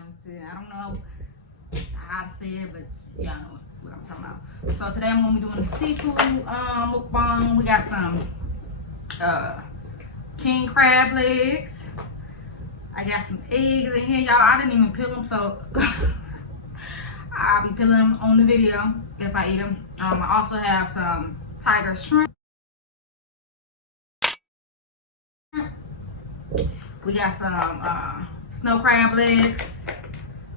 talented. I don't know how to say it, but y'all know what I'm talking about. So today I'm gonna be doing the seafood mukbang. We got some king crab legs. I got some eggs in here, y'all. I didn't even peel them, so I'll be peeling them on the video if I eat them. I also have some tiger shrimp. We got some snow crab legs,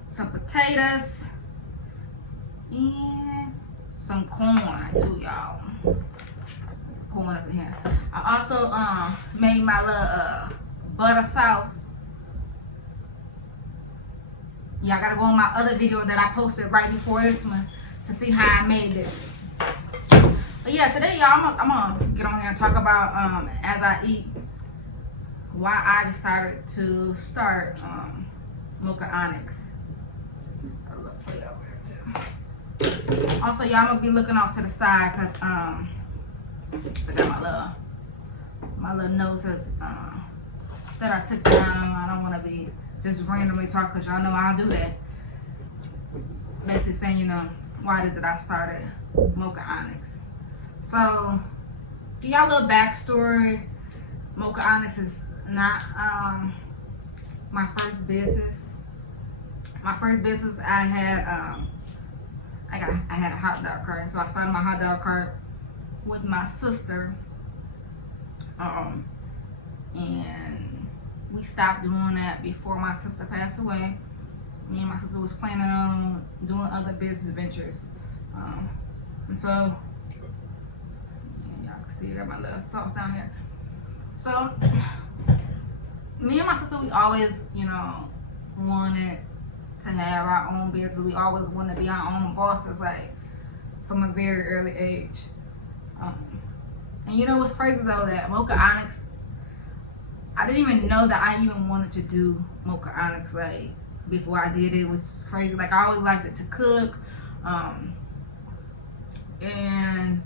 some potatoes, and some corn too, y'all. There's some corn up in here. I also made my little butter sauce. Y'all gotta go on my other video that I posted right before this one to see how I made this. But yeah, today y'all, I'm gonna get on here and talk about as I eat, why I decided to start Mocha Onyx. A little plate over here too. Also, y'all, I'm gonna be looking off to the side because I got my little noses that I took down. I don't want to be just randomly talking because y'all know I'll do that. Basically saying, you know, why is it I started Mocha Onyx. So, y'all, little backstory. Mocha Onyx is not my first business. My first business, I had a hot dog cart. So I started my hot dog cart with my sister, and we stopped doing that before my sister passed away. Me and my sister was planning on doing other business ventures, and so y'all can see I got my little sauce down here. So me and my sister, we always, you know, wanted to have our own business. We always wanted to be our own bosses, like from a very early age. And you know what's crazy though, that Mocha Onyx, I didn't even know that I even wanted to do Mocha Onyx like before I did it, which is crazy. Like I always liked it to cook and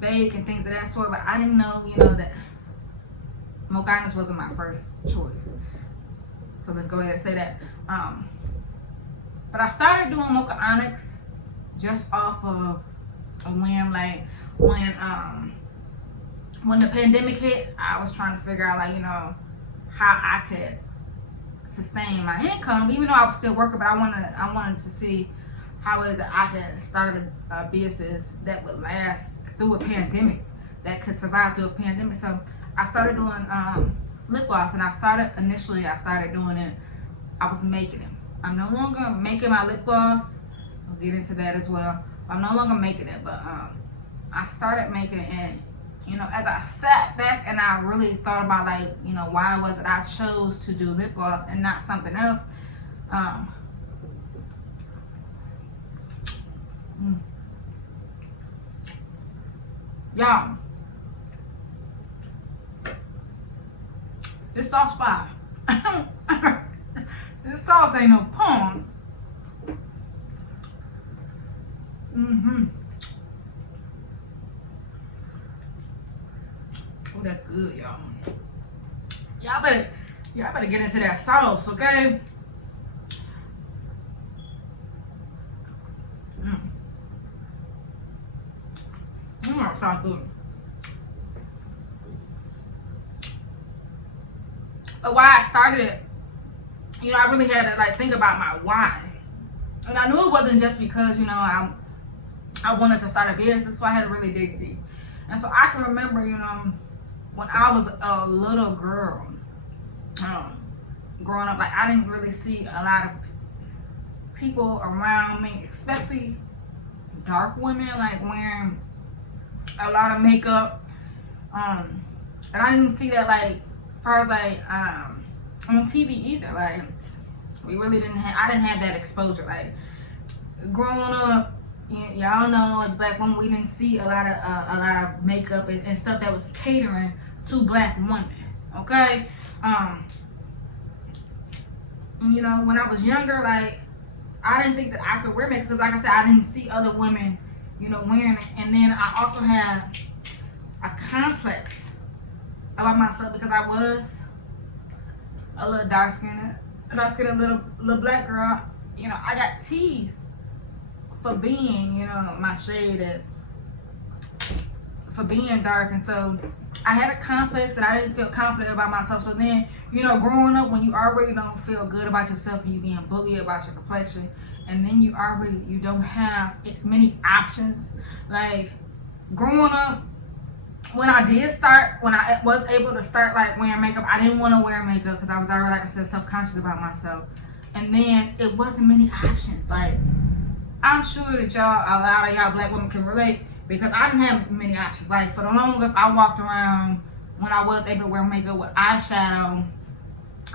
bake and things of that sort, but I didn't know, you know, that Mocha Onyx wasn't my first choice. So let's go ahead and say that. But I started doing Mocha Onyx just off of a whim. Like when the pandemic hit, I was trying to figure out, like, you know, how I could sustain my income, even though I was still working. But I wanted to see how it is that I could start a business that would last through a pandemic, that could survive through a pandemic. So I started doing lip gloss, and I started doing it. I was making it. I'm no longer making my lip gloss. I'll get into that as well. I'm no longer making it, but I started making it, and you know, as I sat back and I really thought about, like, you know, why was it I chose to do lip gloss and not something else. Y'all, this sauce fire. This sauce ain't no pun. Oh, that's good, y'all. Y'all better get into that sauce, okay? That sounds good. But why I started it, you know, I really had to like think about my why. And I knew it wasn't just because, you know, I wanted to start a business, so I had to really dig deep. And so I can remember, you know, when I was a little girl, growing up, like I didn't really see a lot of people around me, especially dark women, like wearing a lot of makeup. And I didn't see that, like, as far as like on TV either. Like we really I didn't have that exposure. Like growing up, y'all know, as black women, we didn't see a lot of makeup and stuff that was catering to black women. Okay, you know, when I was younger, like I didn't think that I could wear makeup because, like I said, I didn't see other women, you know, wearing it. And then I also had a complex about myself because I was a little dark skinned. dark skinned little black girl, you know, I got teased for being, you know, my shade and for being dark. And so I had a complex and I didn't feel confident about myself. So then, you know, growing up, when you already don't feel good about yourself and you being bullied about your complexion, and then you don't have many options. Like growing up, when I was able to start like wearing makeup, I didn't want to wear makeup because I was already, like I said, self-conscious about myself. And then it wasn't many options. Like, I'm sure that a lot of y'all black women can relate, because I didn't have many options. Like, for the longest, I walked around when I was able to wear makeup with eyeshadow.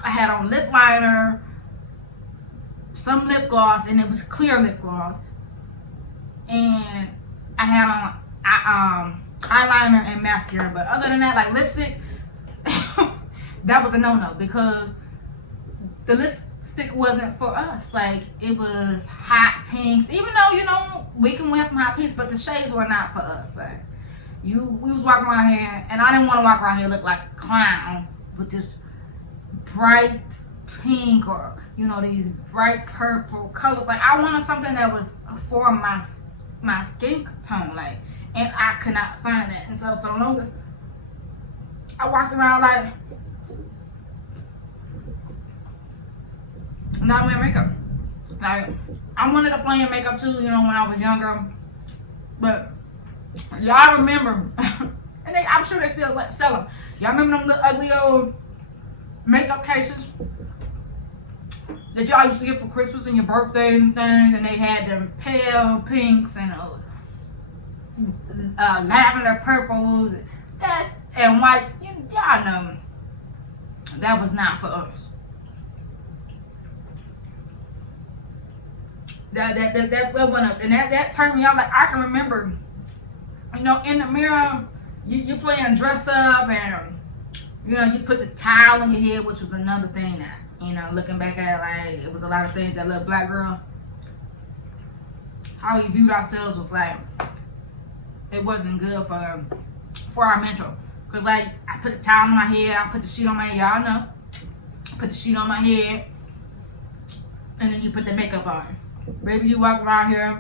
I had on lip liner, some lip gloss, and it was clear lip gloss. And I had on eyeliner and mascara. But other than that, like lipstick, that was a no-no, because the lipstick wasn't for us. Like, it was hot pinks, even though, you know, we can wear some hot pinks, but the shades were not for us. Like, we was walking around here, and I didn't want to walk around here look like a clown with this bright pink or, you know, these bright purple colors. Like, I wanted something that was for my skin tone, like, and I could not find that. And so for the longest, I walked around like not wearing makeup. Like, I wanted to play in makeup too, you know, when I was younger. But y'all remember, and I'm sure they still sell them. Y'all remember them little ugly old makeup cases that y'all used to get for Christmas and your birthdays and things, and they had them pale pinks and lavender purples and whites. Y'all know that was not for us. That wasn't us, and that turned me out. Like, I can remember, you know, in the mirror, you playing dress up, and you know, you put the towel on your head, which was another thing that, you know, looking back at it, like, it was a lot of things that little black girl, how we viewed ourselves was like, it wasn't good for our mental. Cause like, I put the towel on my head, I put the sheet on my head, y'all know, put the sheet on my head, and then you put the makeup on. Baby, you walk around here,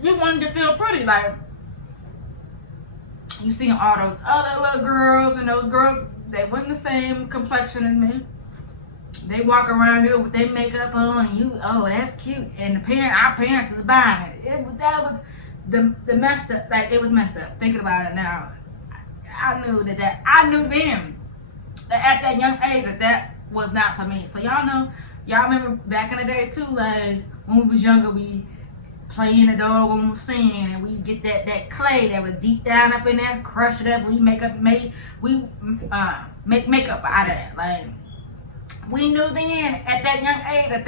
you wanted to feel pretty. Like, you see all those other little girls, and those girls, they wasn't the same complexion as me. They walk around here with their makeup on, and oh, that's cute. And our parents was buying it. That was the messed up. Like, it was messed up. Thinking about it now, I knew I knew then that at that young age that was not for me. So y'all remember back in the day too, like when we was younger, we play in the doggone sand, and we get that clay that was deep down up in there, crush it up, we make makeup out of that. Like, we knew then at that young age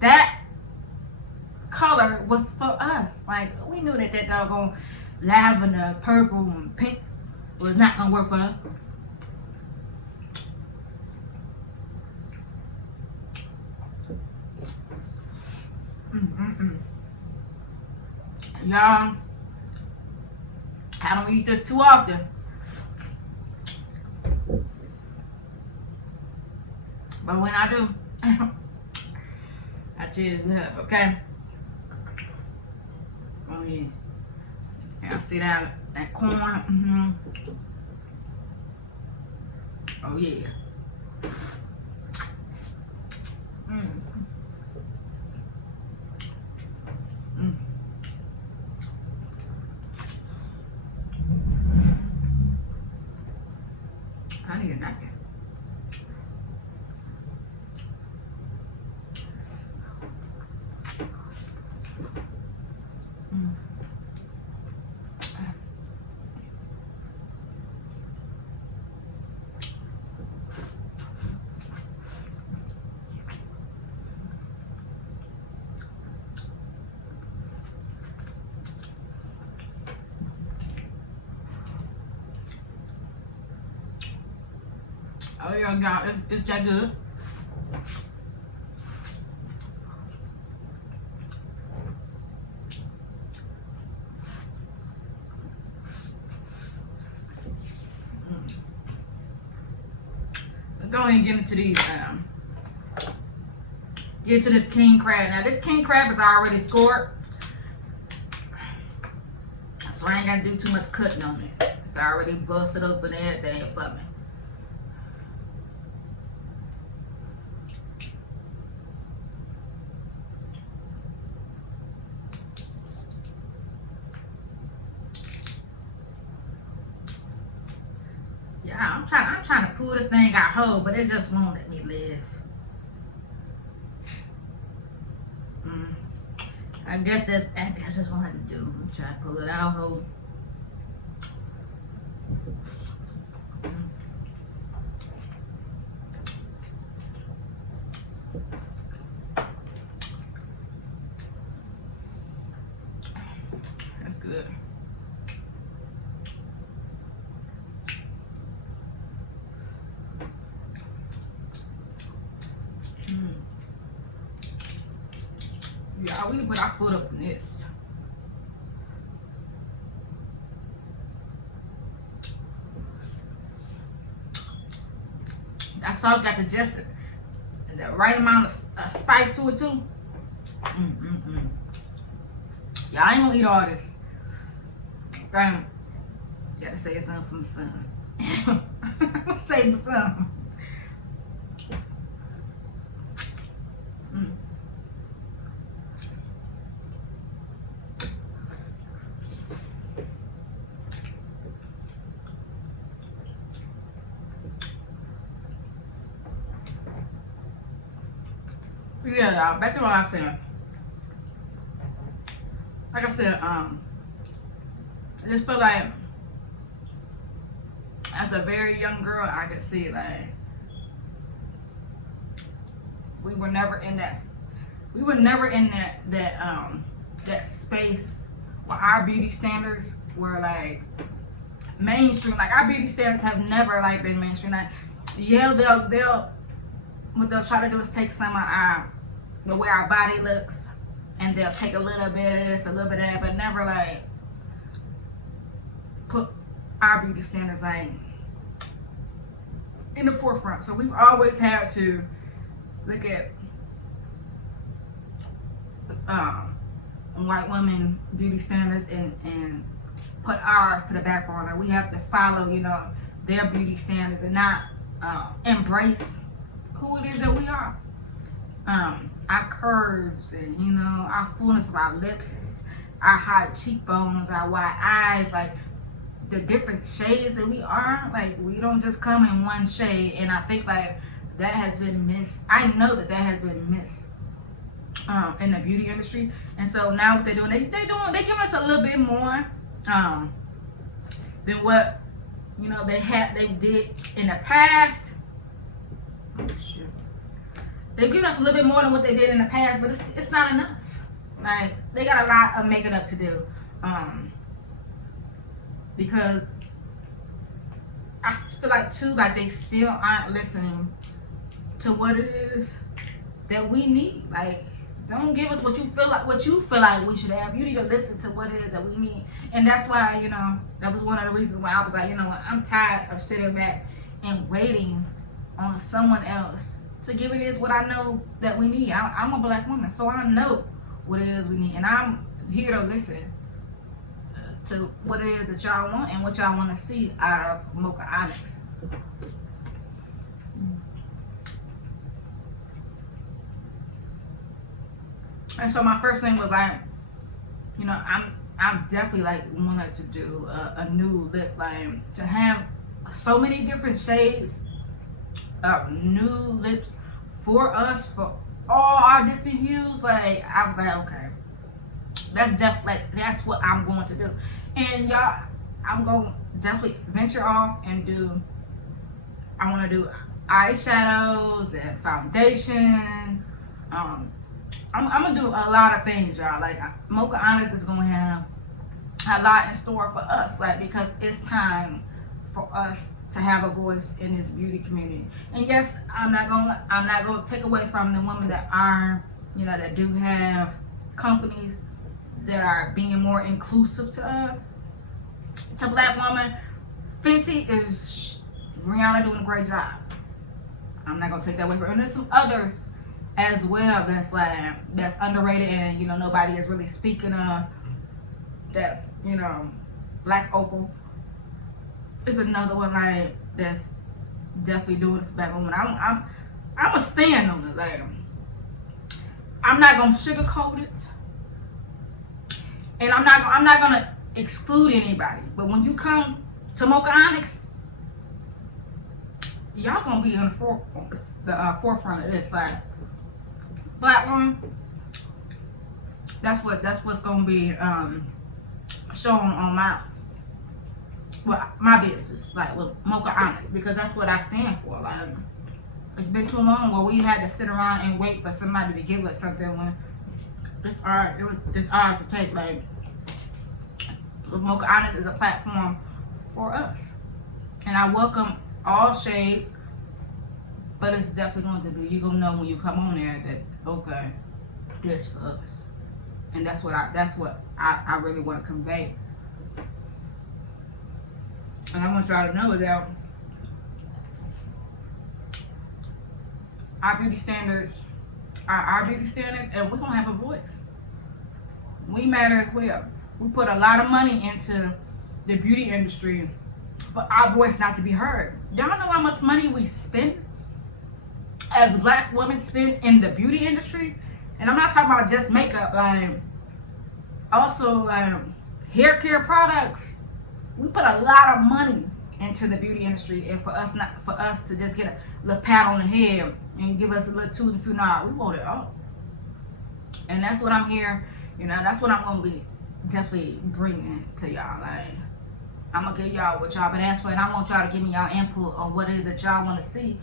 that color was for us. Like, we knew that doggone lavender, purple, and pink was not gonna work for us. Y'all, I don't eat this too often, but when I do, I tears it up, okay? Oh yeah. Y'all see that corn? Oh yeah. I need a napkin. Oh yeah, God, it's that good. go ahead and get into these. Get to this king crab. Now this king crab is already scored, so I ain't gotta do too much cutting on it. It's already busted open and everything for me. Yeah, I'm trying to pull this thing out whole, but it just won't let me live. I guess that's what I have to do. I'm trying to pull it out whole. That's good. Yeah, we can put our foot up in this. That sauce got the right amount of spice to it too. Yeah, I ain't gonna eat all this. Okay, gotta save something for my son. Save some. Yeah, y'all, back to what I said. Like I said, I just feel like as a very young girl, I could see like we were never in that that space where our beauty standards were like mainstream. Like our beauty standards have never like been mainstream. Like yeah, what they'll try to do is take some of the way our body looks, and they'll take a little bit of this, a little bit of that, but never like put our beauty standards like in the forefront. So we've always had to look at white women beauty standards and put ours to the back burner. We have to follow, you know, their beauty standards and not embrace who it is that we are. Our curves and, you know, our fullness of our lips, our high cheekbones, our wide eyes, like the different shades that we are. Like we don't just come in one shade, and I think like that has been missed. I know that has been missed in the beauty industry. And so now what they're doing, they giving us a little bit more than what, you know, they did in the past. Oh shit. They've given us a little bit more than what they did in the past, but it's not enough. Like they got a lot of making up to do, because I feel like too, like they still aren't listening to what it is that we need. Like don't give us what you feel like we should have. You need to listen to what it is that we need, and that's why, you know, that was one of the reasons why I was like, you know what, I'm tired of sitting back and waiting on someone else to give it is what I know that we need. I'm a black woman, so I know what it is we need, and I'm here to listen to what it is that y'all want and what y'all want to see out of Mocha Onyx. And so my first thing was like, you know, I'm definitely like wanted to do a new lip line, to have so many different shades of new lips for us, for all our different hues. Like I was like, okay, that's what I'm going to do. And y'all, I'm going to definitely venture off and I want to do eyeshadows and foundation. I'm gonna do a lot of things, y'all. Like Mocha Onyx is gonna have a lot in store for us, like, because it's time for us to have a voice in this beauty community. And yes, I'm not gonna take away from the women that are, you know, that do have companies that are being more inclusive to us. To black women, Fenty is Rihanna doing a great job. I'm not gonna take that away from her. And there's some others as well that's like that's underrated and nobody is really speaking of. That's Black Opal is another one like that's definitely doing it for Black women. I'm a stand on it. Like I'm not gonna sugarcoat it, and I'm not gonna exclude anybody. But when you come to Mocha Onyx, y'all gonna be on the forefront of this. Like Black woman, that's what's gonna be shown on my business, like with Mocha Onyx, because that's what I stand for. Like it's been too long where we had to sit around and wait for somebody to give us something when it's ours to take. Like Mocha Onyx is a platform for us, and I welcome all shades, but it's definitely going to be, you're gonna know when you come on there that okay, this for us, and that's what I really want to convey. And I want y'all to know that our beauty standards are our beauty standards, and we're gonna have a voice. We matter as well. We put a lot of money into the beauty industry for our voice not to be heard. Y'all know how much money we spend as Black women spend in the beauty industry? And I'm not talking about just makeup, like also hair care products. We put a lot of money into the beauty industry, and for us to just get a little pat on the head and give us a little toot and nah, we want it all. And that's what I'm here, that's what I'm gonna be definitely bringing to y'all. Like I'm gonna give y'all what y'all been asking for, and I want y'all to give me y'all input on what it is that y'all want to see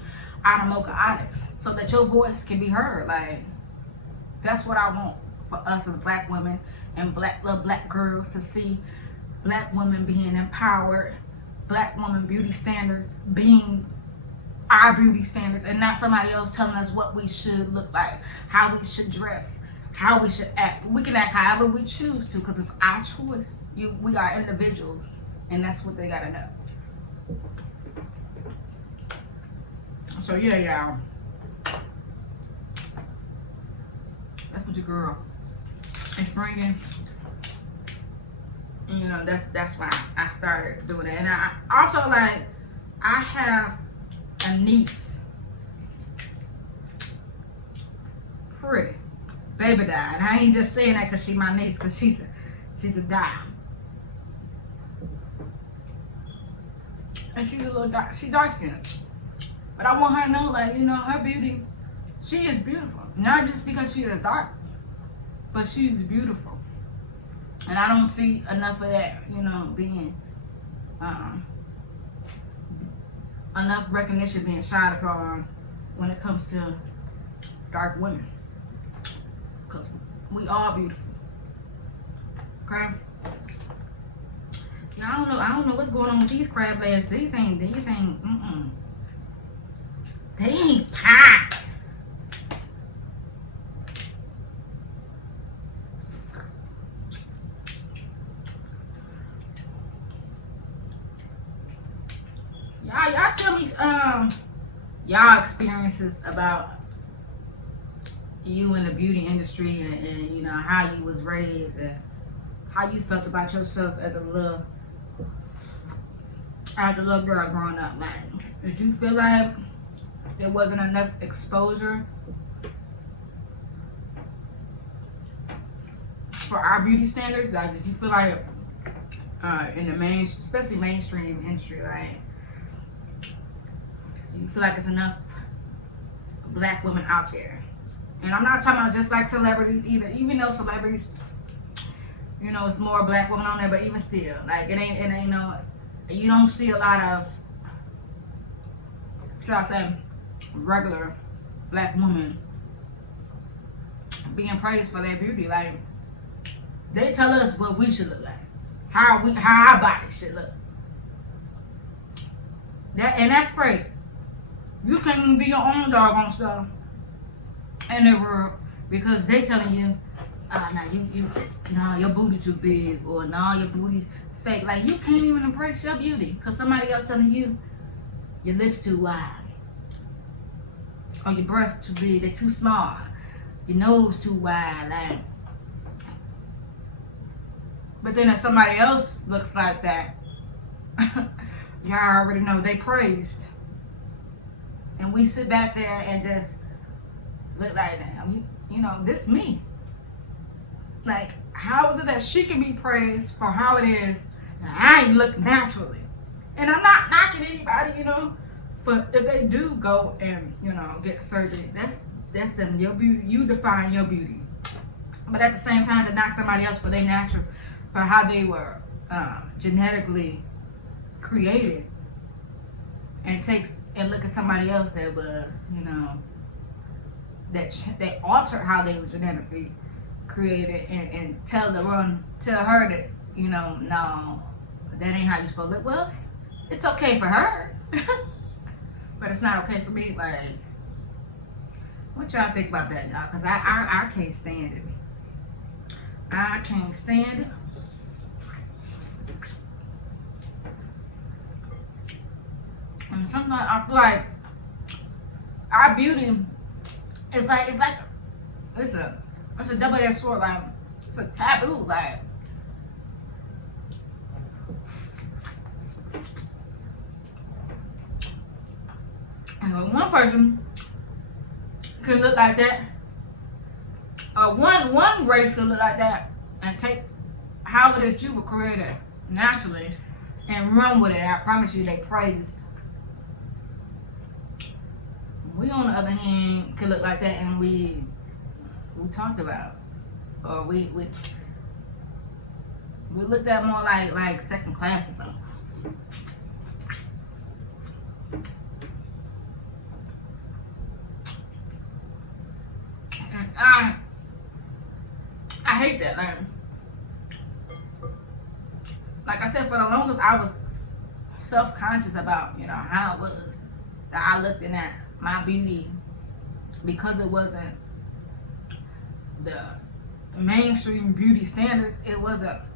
out of Mocha Onyx, so that your voice can be heard. Like that's what I want for us as Black women and little black girls to see. Black women being empowered, Black woman beauty standards being our beauty standards, and not somebody else telling us what we should look like, how we should dress, how we should act. We can act however we choose to, because it's our choice. We are individuals, and that's what they gotta know. So yeah, y'all, that's what your girl is bringing. And that's why I started doing it. And I also I have a niece, pretty baby died. I ain't just saying that because she's my niece, because she's a dime, and she's a little dark. She's dark skinned, but I want her to know, like her beauty, she is beautiful. Not just because she is dark, but she's beautiful. And I don't see enough of that, being enough recognition being shot upon when it comes to dark women, because we are beautiful. Okay. Now I don't know what's going on with these crab legs. These ain't. They ain't pop. Y'all tell me y'all experiences about you in the beauty industry, and how you was raised, and how you felt about yourself as a little girl growing up. Like, did you feel like there wasn't enough exposure for our beauty standards? Like, did you feel like in the especially mainstream industry, like, do you feel like there's enough Black women out there? And I'm not talking about just like celebrities either. Even though celebrities, it's more Black women on there, but even still, like it ain't no. You don't see a lot of, should I say, regular Black women being praised for their beauty. Like they tell us what we should look like, how our body should look. That's crazy. You can't even be your own doggone stuff in the world because they telling you, your booty too big, or your booty fake. Like you can't even embrace your beauty because somebody else telling you your lips too wide, or your breasts too big, they're too small, your nose too wide, like. But then if somebody else looks like that, y'all already know they praised. And we sit back there and just look like that. You know, this me. Like, how is it that she can be praised for how it is and I look naturally? And I'm not knocking anybody, you know, but if they do go and, you know, get surgery, that's them. Your beauty, you define your beauty. But at the same time, to knock somebody else for their natural, for how they were genetically created, and look at somebody else that was, you know, that they altered how they were genetically created, and tell her that, you know, no, that ain't how you supposed to look. Well, it's okay for her, but it's not okay for me. Like, what y'all think about that, y'all? Because I can't stand it. I can't stand it. And sometimes I feel like our beauty is like it's a double-edged sword. Like, it's a taboo. Like, and one person can look like that, or one race can look like that, and take how it is you were created naturally and run with it. I promise you, they praised. We, on the other hand, can look like that, and we talked about, or we looked at more like second class or something. And I hate that. Like I said, for the longest, I was self-conscious about, you know, how it was that I looked at my beauty, because it wasn't the mainstream beauty standards.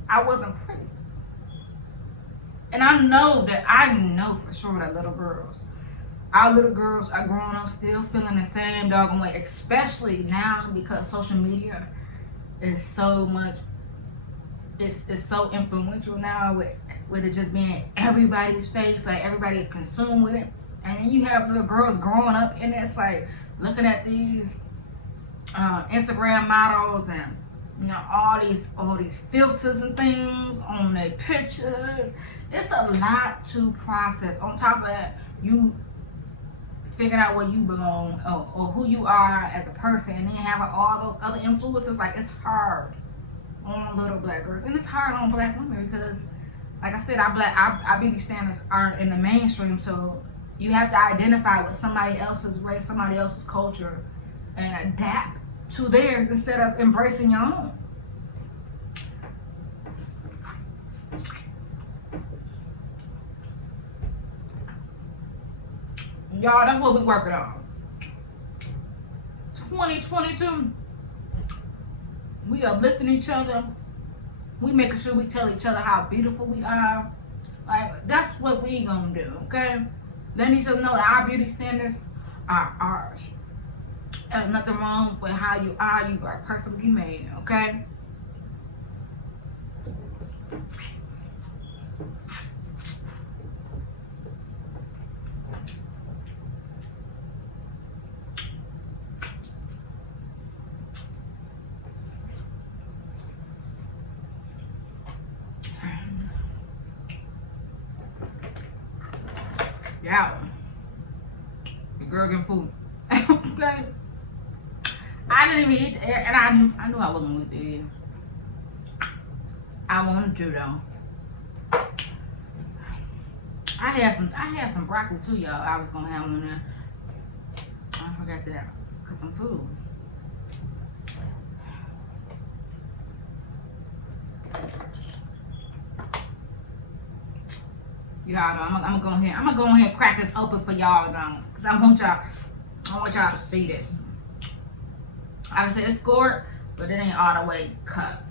I wasn't pretty. And I know for sure that our little girls are growing up still feeling the same doggone way, especially now because social media is so much, it's so influential now with it just being everybody's face, like everybody consumed with it. And then you have little girls growing up, and it's like looking at these Instagram models, and, you know, all these filters and things on their pictures. It's a lot to process. On top of that, you figuring out where you belong, or who you are as a person, and then you have all those other influences. Like, it's hard on little black girls, and it's hard on black women, because, like I said, our beauty standards are in the mainstream, so you have to identify with somebody else's race, somebody else's culture, and adapt to theirs instead of embracing your own. Y'all, that's what we working on. 2022, we uplifting each other. We making sure we tell each other how beautiful we are. Like, that's what we gonna do, okay? Letting each other know that our beauty standards are ours. There's nothing wrong with how you are. You are perfectly made, okay? Yeah. The girl getting food. Okay. I didn't even eat it, and I knew I wasn't with it. I wanted to though. I had some broccoli too, y'all. I was gonna have one there. I forgot to cook some food. Y'all know, I'm gonna go ahead and crack this open for y'all though, cause I want y'all to see this. Like I said, it's scored, but it ain't all the way cut.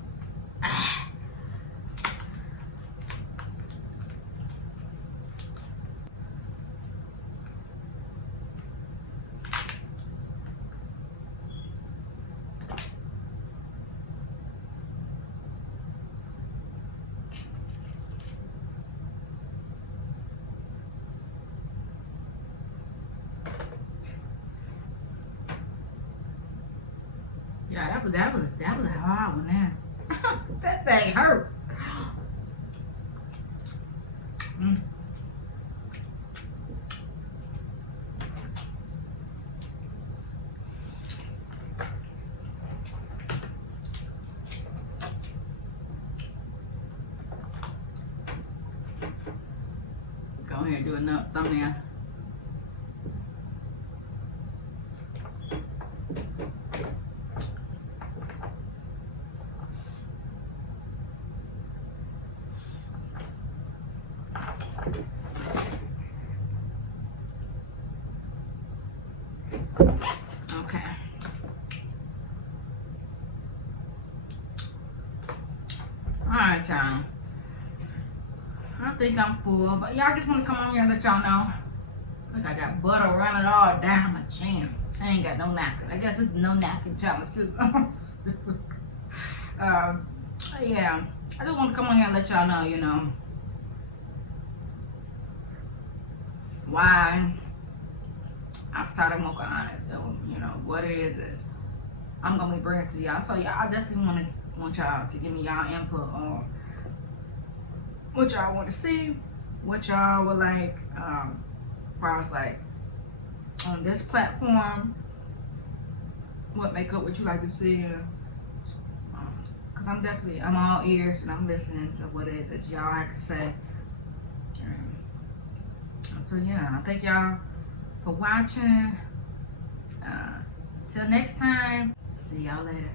Yeah, that was a hard one there. That thing hurt. Mm. Go ahead and do another thumbnail. Okay. Alright, y'all. I think I'm full, but y'all just want to come on here and let y'all know. Look, I got butter running all down my chin. I ain't got no napkin. I guess it's no napkin challenge too. Yeah, I just want to come on here and let y'all know, you know, why I started Mocha Onyx, you know, what it is that I'm gonna be bringing to y'all. So y'all definitely want y'all to give me y'all input on what y'all want to see, what y'all would like, as far as like on this platform, what makeup would you like to see? Cause I'm all ears and I'm listening to what it is that y'all have to say. So yeah, I thank y'all for watching. Till next time, see y'all later.